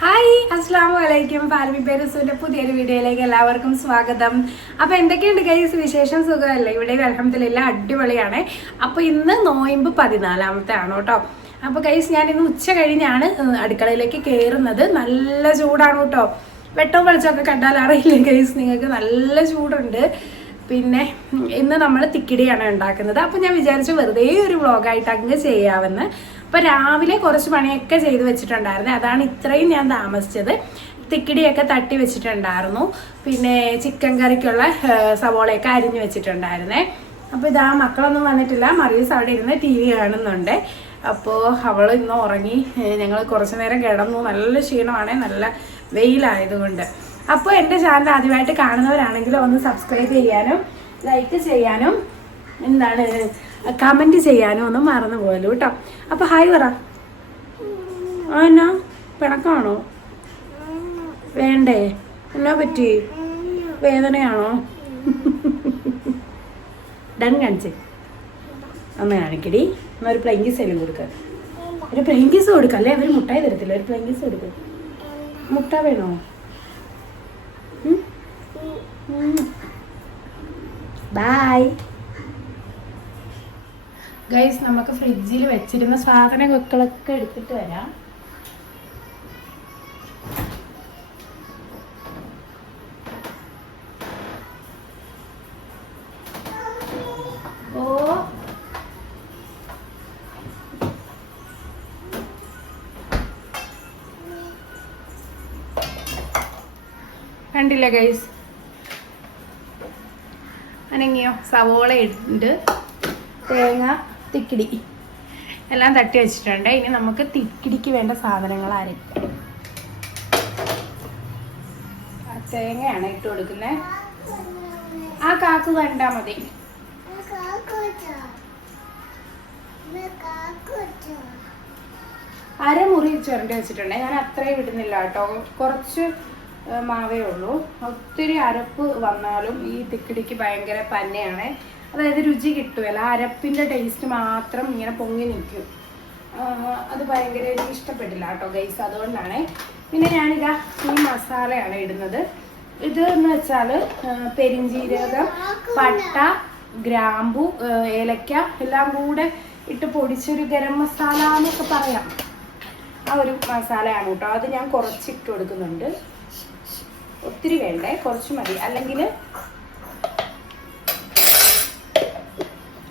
Hi അസ്സലാമു അലൈക്കും. ഫാൽമി പേരൂസിന്റെ പുതിയൊരു വീഡിയോയിലേക്ക് എല്ലാവർക്കും സ്വാഗതം. അപ്പോൾ എന്തൊക്കെയുണ്ട് ഗൈസ്, വിശേഷം സുഖമല്ലേ? ഇവിടെ അൽഹംദുലില്ലാ അടിപൊളിയാണ്. അപ്പോൾ ഇന്ന് നോയമ്പ് 14ാമത്തെ ആണ് കേട്ടോ. അപ്പോൾ ഗൈസ് ഞാൻ ഇന്ന് ഉച്ച കഴിഞ്ഞാണ് അടുക്കളയിലേക്ക് കയറുന്നത്. നല്ല ചൂടാണ് കേട്ടോ. വെട്ടവും വെളിച്ചമൊക്കെ കണ്ടാൽ അറിയില്ലേ ഗൈസ് നിങ്ങൾക്ക്, നല്ല ചൂടുണ്ട്. പിന്നെ ഇന്ന് നമ്മൾ തിക്കിടിയാണ് ഉണ്ടാക്കുന്നത്. അപ്പോൾ ഞാൻ വിചാരിച്ചു വെറുതെ ഒരു വ്ളോഗായിട്ട് അങ്ങ് ചെയ്യാമെന്ന്. അപ്പോൾ രാവിലെ കുറച്ച് പണിയൊക്കെ ചെയ്ത് വെച്ചിട്ടുണ്ടായിരുന്നു, അതാണ് ഇത്രയും ഞാൻ താമസിച്ചത്. തിക്കിടിയൊക്കെ തട്ടി വെച്ചിട്ടുണ്ടായിരുന്നു, പിന്നെ ചിക്കൻ കറിക്കുള്ള സവോളയൊക്കെ അരിഞ്ഞു വെച്ചിട്ടുണ്ടായിരുന്നേ. അപ്പോൾ ഇതാ മക്കളൊന്നും വന്നിട്ടില്ല, മറിയൂസ് അവിടെ ഇരുന്ന് TV കാണുന്നുണ്ട്. അപ്പോൾ അവൾ ഇന്ന് ഉറങ്ങി. ഞങ്ങൾ കുറച്ച് നേരം കിടന്നു, നല്ല ക്ഷീണമാണ്, നല്ല വെയിലായതുകൊണ്ട്. അപ്പോൾ എൻ്റെ ചാനൽ ആദ്യമായിട്ട് കാണുന്നവരാണെങ്കിൽ ഒന്ന് സബ്സ്ക്രൈബ് ചെയ്യാനും ലൈക്ക് ചെയ്യാനും കമൻറ്റ് ചെയ്യാനും ഒന്നും മറന്നു പോകല്ലോ കേട്ടോ. അപ്പോൾ ഹായ് പറ. എന്നാ പിണക്കാണോ? വേണ്ടേ? എന്നാ പറ്റി? വേദനയാണോ? ഡൺ കാണിച്ചേ, അമ്മ കാണിക്കടി. എന്നാൽ ഒരു പ്ലെയിൻ കീസ് എല്ലാം കൊടുക്കുക. ഒരു പ്ലെയിൻ കീസ് കൊടുക്കുക, അല്ലേ അവർ മുട്ടായി തരത്തില്ല. ഒരു പ്ലെയിൻ കീസ് കൊടുക്കുക. മുട്ട വേണോ? Bye guys. നമുക്ക് ഫ്രിഡ്ജിൽ വെച്ചിരുന്ന സാധനങ്ങളൊക്കെ എടുത്തിട്ട് വരാം. കണ്ടില്ലേ ഗൈസ്, അനങ്ങിയോ? സവോള ഉണ്ട്, തേങ്ങ, തിക്കിടി എല്ലാം തട്ടി വെച്ചിട്ടുണ്ട്. ഇനി നമുക്ക് തിക്കിടിക്ക് വേണ്ട സാധനങ്ങൾ അരയ്ക്കാം. തേങ്ങയാണ് ഇട്ട് കൊടുക്കുന്നത്. ആ കാക്ക് കണ്ടാ മതി. അരമുറി ചുരണ്ടി വെച്ചിട്ടുണ്ട്. ഞാൻ അത്രയും ഇടുന്നില്ല കേട്ടോ, കുറച്ച് മാവേ ഉള്ളൂ. ഒത്തിരി അരപ്പ് വന്നാലും ഈ തിക്കിടിക്ക് ഭയങ്കര പന്നയാണ്, അതായത് രുചി കിട്ടുമല്ല. അരപ്പിൻ്റെ ടേസ്റ്റ് മാത്രം ഇങ്ങനെ പൊങ്ങി നിൽക്കും, അത് ഭയങ്കര എനിക്ക് ഇഷ്ടപ്പെട്ടില്ല കേട്ടോ ഗൈസ്, അതുകൊണ്ടാണ്. പിന്നെ ഞാനിതാ ഈ മസാലയാണ് ഇടുന്നത്. ഇത് എന്ന് വെച്ചാൽ പെരിഞ്ചീരകം, പട്ട, ഗ്രാമ്പു, ഏലക്ക എല്ലാം കൂടെ ഇട്ട് പൊടിച്ചൊരു ഗരം മസാല എന്നൊക്കെ പറയാം. ആ ഒരു മസാലയാണ് കേട്ടോ. അത് ഞാൻ കുറച്ചിട്ട് കൊടുക്കുന്നുണ്ട്, ഒത്തിരി വേണ്ടേ, കുറച്ച് മതി. അല്ലെങ്കിൽ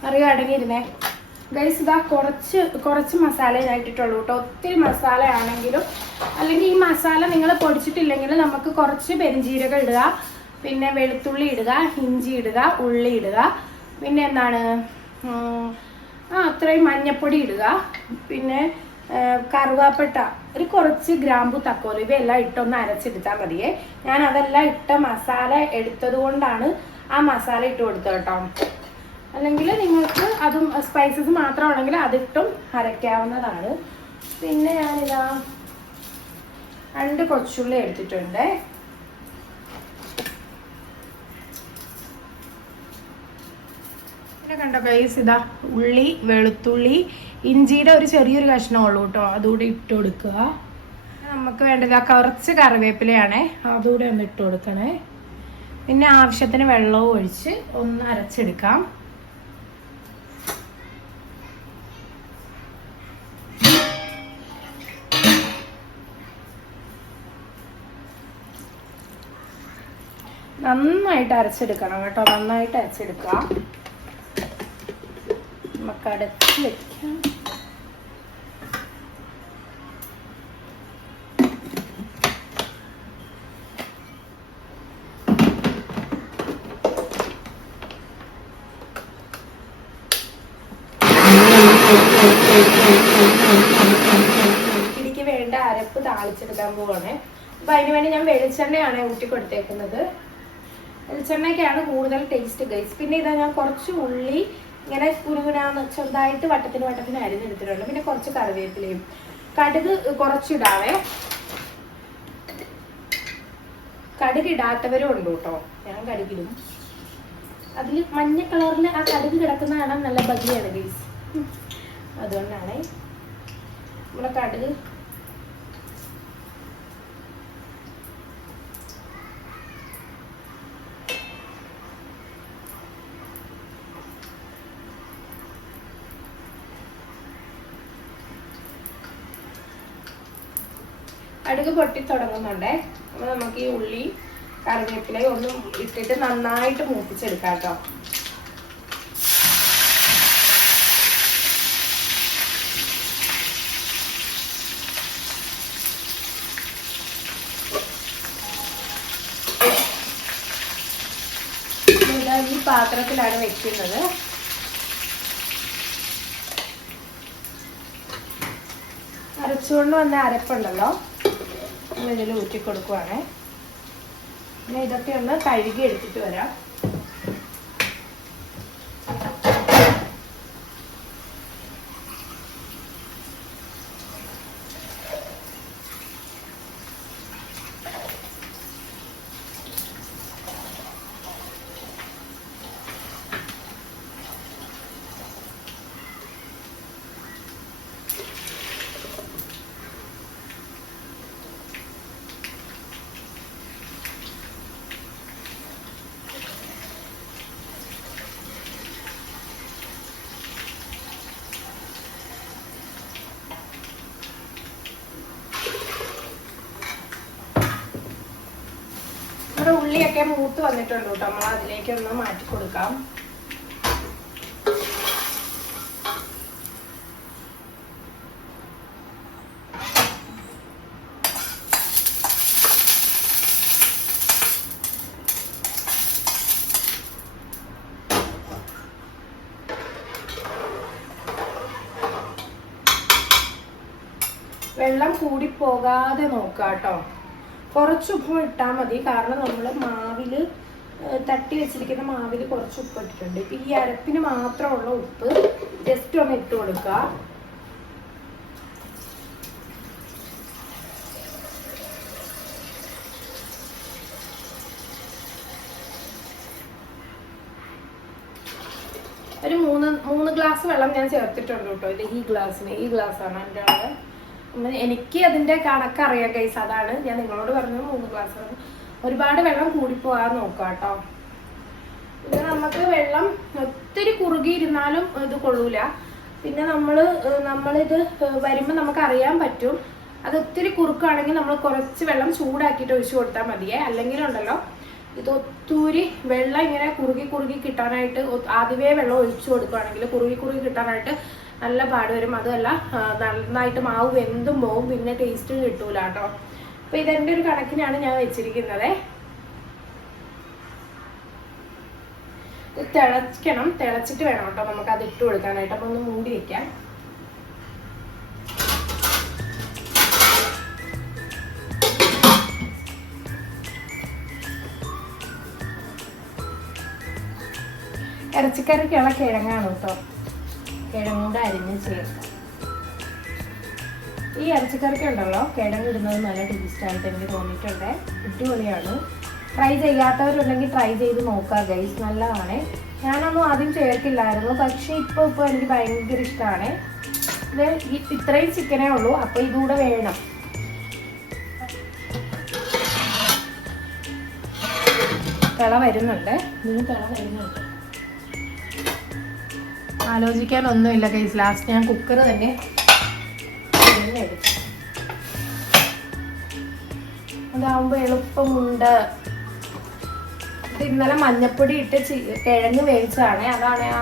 അറിയാം അടങ്ങിയിരുന്നേ ഗൈസ്. ഇതാ കുറച്ച് മസാല ഞാൻ ഇട്ടിട്ടുള്ളൂ കേട്ടോ. ഒത്തിരി മസാല ആണെങ്കിലും, അല്ലെങ്കിൽ ഈ മസാല നിങ്ങൾ പൊടിച്ചിട്ടില്ലെങ്കിൽ നമുക്ക് കുറച്ച് പെരിഞ്ചീരകം ഇടുക, പിന്നെ വെളുത്തുള്ളി ഇടുക, ഇഞ്ചി ഇടുക, ഉള്ളി ഇടുക, പിന്നെ എന്താണ് അത്രയും മഞ്ഞപ്പൊടി ഇടുക, പിന്നെ കറുവാപ്പട്ട, ഒരു കുറച്ച് ഗ്രാമ്പു, തക്കോലം, ഇവയെല്ലാം ഇട്ടൊന്ന് അരച്ചെടുത്താൽ മതിയേ. ഞാൻ അതെല്ലാം ഇട്ട മസാല എടുത്തത് കൊണ്ടാണ് ആ മസാല ഇട്ട് കൊടുത്തത് കേട്ടോ. അല്ലെങ്കിൽ നിങ്ങൾക്ക് അതും സ്പൈസസ് മാത്രമാണെങ്കിൽ അതിട്ടും അരയ്ക്കാവുന്നതാണ്. പിന്നെ ഞാനിതാ 2 കൊച്ചുള്ളി എടുത്തിട്ടുണ്ട്. പിന്നെ കണ്ടോ ഗൈസ്, ഇതാ ഉള്ളി, വെളുത്തുള്ളി, ഇഞ്ചിയുടെ ഒരു ചെറിയൊരു കഷ്ണമുള്ളൂ കേട്ടോ, അതുകൂടെ ഇട്ട് കൊടുക്കുക. നമുക്ക് വേണ്ടത് കുറച്ച് കറിവേപ്പിലയാണേ, അതുകൂടെ ഒന്ന് ഇട്ട് കൊടുക്കണേ. പിന്നെ ആവശ്യത്തിന് വെള്ളവും ഒഴിച്ച് ഒന്ന് അരച്ചെടുക്കാം. നന്നായിട്ട് അരച്ചെടുക്കണം കേട്ടോ, നന്നായിട്ട് അരച്ചെടുക്കുക. നമുക്ക് അടച്ച് വെക്കാം. ഇതിക്ക് വേണ്ട അരപ്പ് താളിച്ചെടുക്കാൻ പോവാണ്. അപ്പൊ അതിന് വേണ്ടി ഞാൻ വെളിച്ചെണ്ണയാണ് ഊറ്റി കൊടുത്തേക്കുന്നത്. വെളിച്ചെണ്ണയ്ക്കാണ് കൂടുതൽ ടേസ്റ്റ് ഗൈസ്. പിന്നെ ഇതാ ഞാൻ കുറച്ച് ഉള്ളി ഇങ്ങനെ കുരുകുരാന്ന് ചെറുതായിട്ട് വട്ടത്തിന് അരിഞ്ഞെടുത്തിട്ടുണ്ട്. പിന്നെ കുറച്ച് കറിവേപ്പിലയും, കടുക് കുറച്ചിടാവേ. കടുക് ഇടാത്തവരും ഉണ്ട് കേട്ടോ, ഞാൻ കടുകിടും. അതിൽ മഞ്ഞ കളറിൽ ആ കടുക് കിടക്കുന്ന കാണാൻ നല്ല ഭംഗിയാണ് ഗൈസ്, അതുകൊണ്ടാണ്. നമ്മുടെ കടുക് കടുക് പൊട്ടി തുടങ്ങുന്നുണ്ടേ. അപ്പോൾ നമുക്ക് ഈ ഉള്ളി കറിവേപ്പിലയും ഒന്നും ഇട്ടിട്ട് നന്നായിട്ട് മൂപ്പിച്ചെടുക്കാം കേട്ടോ. ഈ പാത്രത്തിലാണ് വെക്കുന്നത്. അരച്ചുകൊണ്ട് വന്ന അരപ്പുണ്ടല്ലോ, ഇതിൽ ഊറ്റി കൊടുക്കുവാണേ. പിന്നെ ഇതൊക്കെ ഒന്ന് കഴുകി എടുത്തിട്ട് വരാം. ഉള്ളിയൊക്കെ മൂത്ത് വന്നിട്ടുണ്ട് കേട്ടോ. നമ്മൾ അതിലേക്ക് ഒന്ന് മാറ്റി കൊടുക്കാം. വെള്ളം കൂടി പോകാതെ നോക്കാം കേട്ടോ. കുറച്ച് ഉപ്പ് ഇട്ടാൽ മതി. കാരണം നമ്മൾ മാവില് തട്ടി വെച്ചിരിക്കുന്ന മാവിൽ കുറച്ച് ഉപ്പ് ഇട്ടിട്ടുണ്ട്. ഇപ്പം ഈ അരപ്പിന് മാത്രമുള്ള ഉപ്പ് ജസ്റ്റ് ഒന്ന് ഇട്ട് കൊടുക്കുക. ഒരു മൂന്ന് ഗ്ലാസ് വെള്ളം ഞാൻ ചേർത്തിട്ടുണ്ട് കേട്ടോ. ഇത് ഈ ഗ്ലാസ്സാണ് എൻ്റെ ആള്. എനിക്ക് അതിൻ്റെ കണക്കറിയാം ഗൈസ്, അതാണ് ഞാൻ നിങ്ങളോട് പറഞ്ഞത് 3 ഗ്ലാസ്. ഒരുപാട് വെള്ളം കൂടിപ്പോകാൻ നോക്കാം കേട്ടോ. പിന്നെ നമുക്ക് വെള്ളം ഒത്തിരി കുറുകിയിരുന്നാലും ഇത് കൊള്ളൂല. പിന്നെ നമ്മളിത് വരുമ്പോൾ നമുക്ക് അറിയാൻ പറ്റും. അത് ഒത്തിരി കുറുക്കാണെങ്കിൽ നമ്മൾ കുറച്ച് വെള്ളം ചൂടാക്കിയിട്ട് ഒഴിച്ചു കൊടുത്താൽ മതിയേ. അല്ലെങ്കിലുണ്ടല്ലോ ഇത് ഒത്തിരി വെള്ളം ഇങ്ങനെ കുറുകി കിട്ടാനായിട്ട് ആദ്യമേ വെള്ളം ഒഴിച്ചു കൊടുക്കുകയാണെങ്കിൽ കുറുകി കിട്ടാനായിട്ട് നല്ല പാട് വരും. അതുമല്ല നന്നായിട്ട് മാവ് വെന്തും പോവും, പിന്നെ ടേസ്റ്റും കിട്ടൂല കേട്ടോ. അപ്പൊ ഇതെന്റെ ഒരു കണക്കിനാണ് ഞാൻ വെച്ചിരിക്കുന്നത്. തിളച്ചിട്ട് വേണം കേട്ടോ നമുക്ക് അത് ഇട്ട് കൊടുക്കാനായിട്ട്. അപ്പൊ ഒന്ന് മൂടി വെക്കാം. ഇറച്ചിക്കറിക്കുള്ള കിഴങ്ങാണ് കേട്ടോ. കിഴങ്ങൂടെ അരിഞ്ഞ് ചേർക്കാം. ഈ ഇറച്ചിക്കറിക്ക് ഉണ്ടല്ലോ കിഴങ്ങ് ഇടുന്നത് നല്ല ടേസ്റ്റായിട്ട് എനിക്ക് തോന്നിയിട്ടുണ്ട്. അടിപൊളിയാണ്. ട്രൈ ചെയ്യാത്തവരുണ്ടെങ്കിൽ ട്രൈ ചെയ്ത് നോക്കുക ഗൈസ്, നല്ലതാണ്. ഞാനൊന്നും ആദ്യം ചേർക്കില്ലായിരുന്നു, പക്ഷെ ഇപ്പോൾ എനിക്ക് ഭയങ്കര ഇഷ്ടമാണ്. ഇത് ഇത്രയും ചിക്കനേ ഉള്ളൂ, അപ്പോൾ ഇതുകൂടെ വേണം. തിള വരുന്നുണ്ട്. ആലോചിക്കാനൊന്നുമില്ല ഗൈസ്. ലാസ്റ്റ് ഞാൻ കുക്കർ തന്നെ എടുത്തു. അതാവുമ്പോ എളുപ്പമുണ്ട്. ഇത് ഇന്നലെ മഞ്ഞപ്പൊടി ഇട്ട് കിഴങ്ങ് വേവിച്ചതാണ്. അതാണ് ആ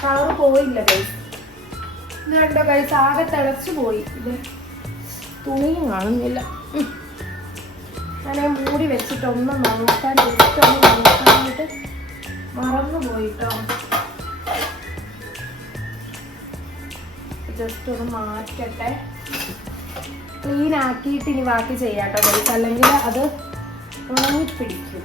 കളർ പോയില്ല ഗൈസ്. ഇത് കണ്ടോ ഗൈസ്, ആകെ തിളച്ചു പോയി. ഇത് തുണിയും കാണുന്നില്ല. ഞാൻ മൂടി വെച്ചിട്ടൊന്ന് നോക്കാൻ നോക്കാനായിട്ട് മറന്നു പോയിട്ടോ. ജസ്റ്റ് ഒന്ന് മാറ്റട്ടെ. ക്ലീൻ ആക്കിയിട്ട് ഇനി ബാക്കി ചെയ്യാട്ടോ ഗൈസ്, അല്ലെങ്കിൽ അത് ഉണങ്ങിപ്പിടിക്കും.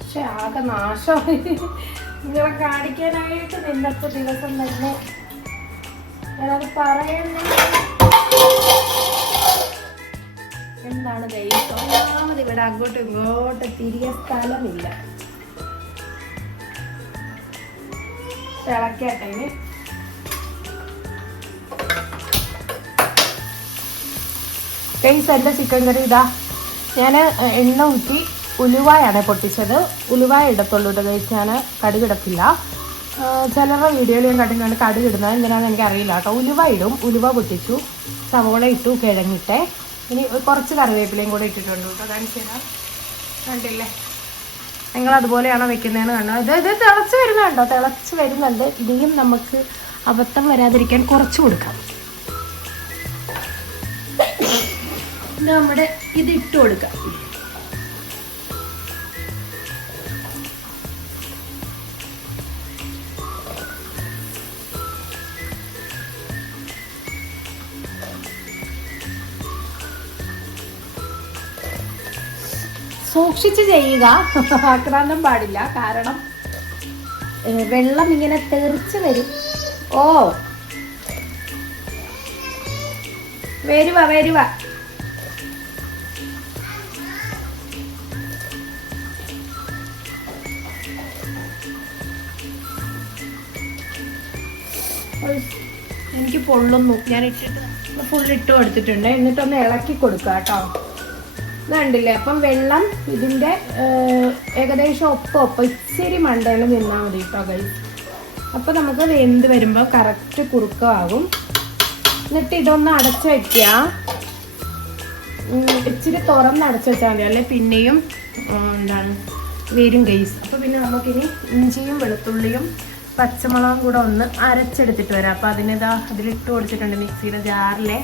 പക്ഷെ ആകെ നാശമായി. നിങ്ങളെ കാണിക്കാനായിട്ട് നിന്നത്തെ ദിവസം തന്നെ ഞാനത് പറയുന്നത് എന്താണ് ഗൈസ്, ഒന്നാമത് ഇവിടെ അങ്ങോട്ടും ഇങ്ങോട്ടും തിരികെ സ്ഥലമില്ല. തിളക്കട്ടെ. ഗൈസ് എൻ്റെ ചിക്കൻ കറി ഇതാ ഞാൻ എണ്ണ ഊറ്റി ഉലുവായാണ് പൊട്ടിച്ചത്. ഉലുവായ ഇടത്തുള്ളൂ കേട്ടോ ഗൈസ്, ഞാൻ കടുകിടത്തില്ല. ചിലരുടെ വീഡിയോയിൽ ഞാൻ കണ്ടിട്ടുണ്ട് കടുകിടുന്നത് എന്തിനാണെന്ന് എനിക്കറിയില്ല കേട്ടോ. ഉലുവ ഇടും, ഉലുവ പൊട്ടിച്ചു, സവോള ഇട്ടു, കിഴങ്ങിട്ടെ, ഇനി കുറച്ച് കറിവേപ്പിലയും കൂടെ ഇട്ടിട്ടുണ്ട് കേട്ടോ. കാണിച്ചു തരാം, കണ്ടില്ലേ? നിങ്ങൾ അതുപോലെയാണോ വെക്കുന്നതെന്ന് കണ്ടോ? ഇത് തിളച്ച് വരുന്നുണ്ടോ? തിളച്ച് വരുന്നുണ്ട്. ഇനിയും നമുക്ക് അബദ്ധം വരാതിരിക്കാൻ കുറച്ച് കൊടുക്കാം. നമ്മുടെ ഇത് ഇട്ട് കൊടുക്കാം. സൂക്ഷിച്ച് ചെയ്യുക, ആക്രാന്തം പാടില്ല. കാരണം വെള്ളം ഇങ്ങനെ തെറിച്ച് വരും. ഓ വരുവ എനിക്ക് പൊള്ളുന്നു. ഞാൻ ഇട്ടിട്ട് ഫുള്ളിട്ട് കൊടുത്തിട്ടുണ്ട്. എന്നിട്ടൊന്ന് ഇളക്കി കൊടുക്കുക കേട്ടോ. ഇതുണ്ടല്ലേ? അപ്പം വെള്ളം ഇതിൻ്റെ ഏകദേശം ഒപ്പം ഇച്ചിരി മണ്ടയിൽ നിന്നാൽ മതി കേട്ടോ ഗൈസ്. അപ്പോൾ നമുക്ക് വെന്ത് വരുമ്പോൾ കറക്റ്റ് കുറുക്കമാകും. എന്നിട്ട് ഇതൊന്ന് അടച്ച് വയ്ക്കുക. ഇച്ചിരി തുറന്ന് അടച്ച് വെച്ചാൽ മതി, അല്ലെ പിന്നെയും വരും ഗൈസ്. അപ്പോൾ പിന്നെ നമുക്കിനി ഇഞ്ചിയും വെളുത്തുള്ളിയും പച്ചമുളകും കൂടെ ഒന്ന് അരച്ചെടുത്തിട്ട് വരാം. അപ്പോൾ അതിലിട്ട് കൊടുത്തിട്ടുണ്ട് മിക്സിയുടെ ജാറിലെ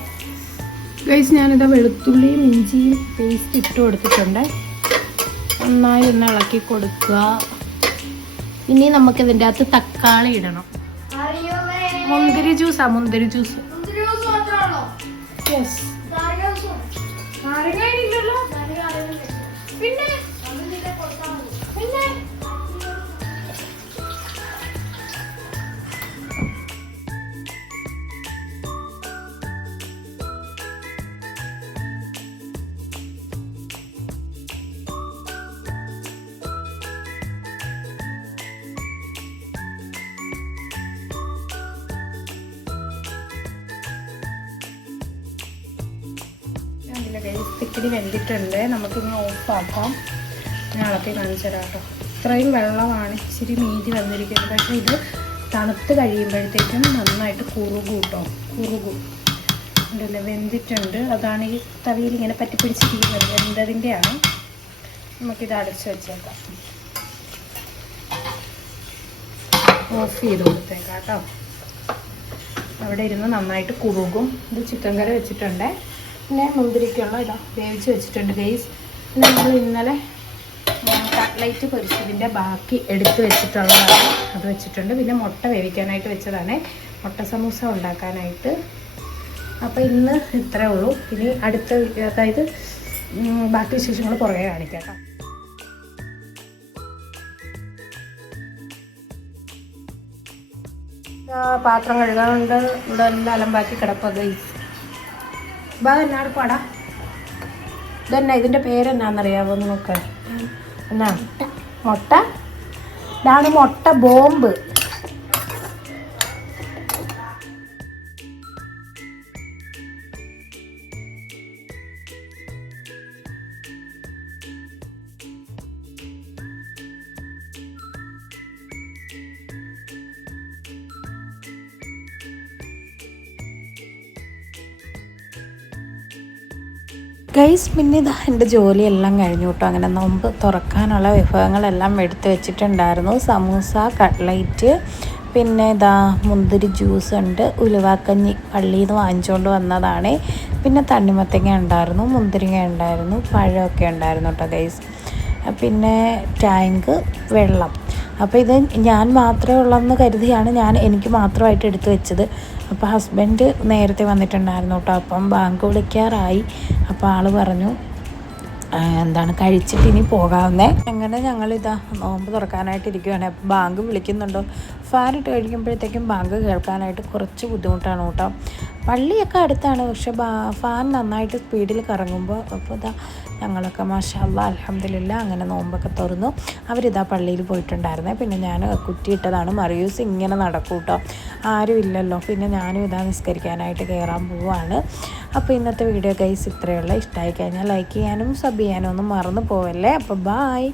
ഗൈസ്. ഞാനിതാ വെളുത്തുള്ളിയും ഇഞ്ചിയും പേസ്റ്റ് ഇട്ട് കൊടുത്തിട്ടുണ്ട്. നന്നായി ഒന്ന് ഇളക്കി കൊടുക്കുക. ഇനി നമുക്കിതിൻ്റെ അകത്ത് തക്കാളി ഇടണം. മുന്തിരി ജ്യൂസാ, മുന്തിരി ജ്യൂസ്. യെസ്. പിന്നെ ഇത്തിരി വെന്തിട്ടുണ്ട്. നമുക്കിനി ഓഫാക്കാം. ഞാൻ ഇളക്കി കാണിച്ചു തരാം കേട്ടോ. ഇത്രയും വെള്ളമാണ് ഇച്ചിരി മീതി വന്നിരിക്കുന്നത്. പക്ഷേ ഇത് തണുത്ത് കഴിയുമ്പോഴത്തേക്കും നന്നായിട്ട് കുറുകും കേട്ടോ. കുറുകും ഉണ്ടല്ലേ? വെന്തിട്ടുണ്ട്. അതാണ് ഈ തവിയിൽ ഇങ്ങനെ പറ്റിപ്പിടിച്ചിരിക്കുന്നത്. വെന്തതിൻ്റെയാണ്. നമുക്കിത് അടച്ച് വെച്ചേക്കാം. ഓഫ് ചെയ്ത് കൊടുത്തേക്കാം കേട്ടോ. അവിടെ ഇരുന്ന് നന്നായിട്ട് കുറുകും. ഇത് ചിക്കൻ കറി വെച്ചിട്ടുണ്ട്. പിന്നെ മുന്തിരിക്കുള്ള വേവിച്ച് വെച്ചിട്ടുണ്ട് ഗൈസ്. പിന്നെ നമ്മൾ ഇന്നലെ കട്ട്ലൈറ്റ് പൊരിച്ചതിൻ്റെ ബാക്കി എടുത്ത് വെച്ചിട്ടുള്ളതാണ്, അത് വെച്ചിട്ടുണ്ട്. പിന്നെ മുട്ട വേവിക്കാനായിട്ട് വെച്ചതാണ്, മുട്ട സമൂസ ഉണ്ടാക്കാനായിട്ട്. അപ്പോൾ ഇന്ന് ഇത്രേ ഉള്ളൂ. ഇനി അടുത്ത അതായത് ബാക്കി വിശേഷങ്ങൾ പുറകെ കാണിക്കാം കേട്ടോ. പാത്രം കഴുകാറുണ്ട്. ഇവിടെ എല്ലാം അലമ്പാക്കി കിടക്കുക ഗൈസ്. എന്നാട് പാടാ. ഇതെന്നാ ഇതിൻ്റെ പേരെന്നാന്നറിയാവോ നമുക്ക്? എന്നാ മുട്ട. ഇതാണ് മുട്ട ബോംബ്. ഗൈസ്, പിന്നെ ഇതാ എൻ്റെ ജോലിയെല്ലാം കഴിഞ്ഞു കേട്ടോ. അങ്ങനെ നോമ്പ് തുറക്കാനുള്ള വിഭവങ്ങളെല്ലാം എടുത്ത് വെച്ചിട്ടുണ്ടായിരുന്നു. സമൂസ, കട്ട്ലൈറ്റ്, പിന്നെ ഇതാ മുന്തിരി ജ്യൂസ് ഉണ്ട്, ഉലുവാക്കഞ്ഞി പള്ളിയിൽ നിന്ന് വാങ്ങിച്ചുകൊണ്ട് വന്നതാണ്. പിന്നെ തണ്ണിമത്തങ്ങ ഉണ്ടായിരുന്നു, മുന്തിരിങ്ങ ഉണ്ടായിരുന്നു, പഴമൊക്കെ ഉണ്ടായിരുന്നു കേട്ടോ ഗൈസ്. പിന്നെ ടാങ്ക് വെള്ളം. അപ്പോൾ ഇത് ഞാൻ മാത്രമേ ഉള്ളെന്ന് കരുതിയാണ് എനിക്ക് മാത്രമായിട്ട് എടുത്തു വെച്ചത്. അപ്പോൾ ഹസ്ബൻഡ് നേരത്തെ വന്നിട്ടുണ്ടായിരുന്നു കേട്ടോ. അപ്പം ബാങ്ക് വിളിക്കാറായി. അപ്പോൾ ആൾ പറഞ്ഞു കഴിച്ചിട്ട് ഇനി പോകാവുന്നേ. അങ്ങനെ ഞങ്ങളിതാ നോമ്പ് തുറക്കാനായിട്ടിരിക്കുകയാണ്. ബാങ്ക് വിളിക്കുന്നുണ്ടോ ഫാനിട്ട് കഴിക്കുമ്പോഴത്തേക്കും ബാങ്ക് കേൾക്കാനായിട്ട് കുറച്ച് ബുദ്ധിമുട്ടാണ് കേട്ടോ. പള്ളിയൊക്കെ അടുത്താണ്, പക്ഷെ ഫാൻ നന്നായിട്ട് സ്പീഡിൽ കറങ്ങുമ്പോൾ അപ്പോൾ ഇതാ ഞങ്ങളൊക്കെ മാഷാ അല്ലാഹ് അൽഹംദുലില്ലാ അങ്ങനെ നോമ്പൊക്കെ തുറന്നു. അവരിതാ പള്ളിയിൽ പോയിട്ടുണ്ടായിരുന്നേ. പിന്നെ ഞാൻ കുറ്റിയിട്ടതാണ്. മറിയൂസ് ഇങ്ങനെ നടക്കും കേട്ടോ, ആരും ഇല്ലല്ലോ. പിന്നെ ഞാനും ഇതാ നിസ്കരിക്കാനായിട്ട് കയറാൻ പോവുകയാണ്. അപ്പോൾ ഇന്നത്തെ വീഡിയോ ഗൈസ് ഇത്രയുള്ള. ഇഷ്ടമായി കഴിഞ്ഞാൽ ലൈക്ക് ചെയ്യാനും സബ് ചെയ്യാനും ഒന്നും മറന്നു പോവല്ലേ. അപ്പോൾ ബായ്.